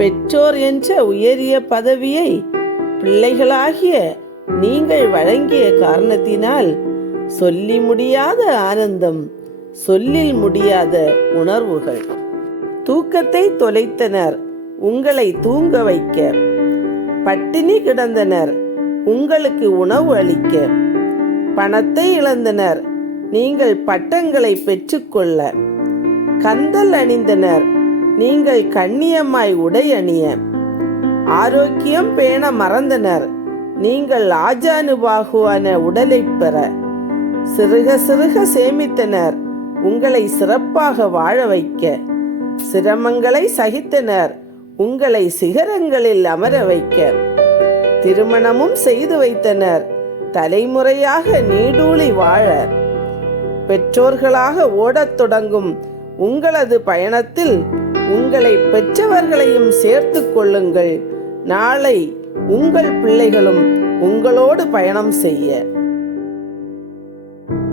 பெற்றோர் என்ற உயரிய பதவியை பிள்ளைகளாகிய நீங்கள் வழங்கிய காரணத்தினால் சொல்லி முடியாத ஆனந்தம் சொல்லில் முடியாத உணர்வுகள். தூக்கத்தை தொலைத்தனர் உங்களை தூங்க வைக்க. பட்டினி கிடந்தனர் உங்களுக்கு உணவு அளிக்க. பணத்தை இழந்தனர் நீங்கள் பட்டங்களை பெற்றுக்கொள்ள. கந்தல் அணிந்தனர் நீங்கள் கண்ணியமாய் உடை அணிய. ஆரோக்கியம் பேண மறந்தனர். நீங்கள் ஆஜானுபாகுவான உடலை பெற. சிறுக சிறுக சேமித்தனர். உங்களை சிறப்பாக வாழ வைக்க. சிரமங்களை சகித்தனர். உங்களை சிகரங்களில் அமர வைக்க. திருமணமும் செய்து வைத்தனர். தலைமுறையாக நீடூழி வாழ. பெற்றோர்களாக ஓடத் தொடங்கும் உங்களது பயணத்தில் உங்களை பெற்றவர்களையும் சேர்த்து கொள்ளுங்கள். நாளை உங்கள் பிள்ளைகளும் உங்களோடு பயணம் செய்ய.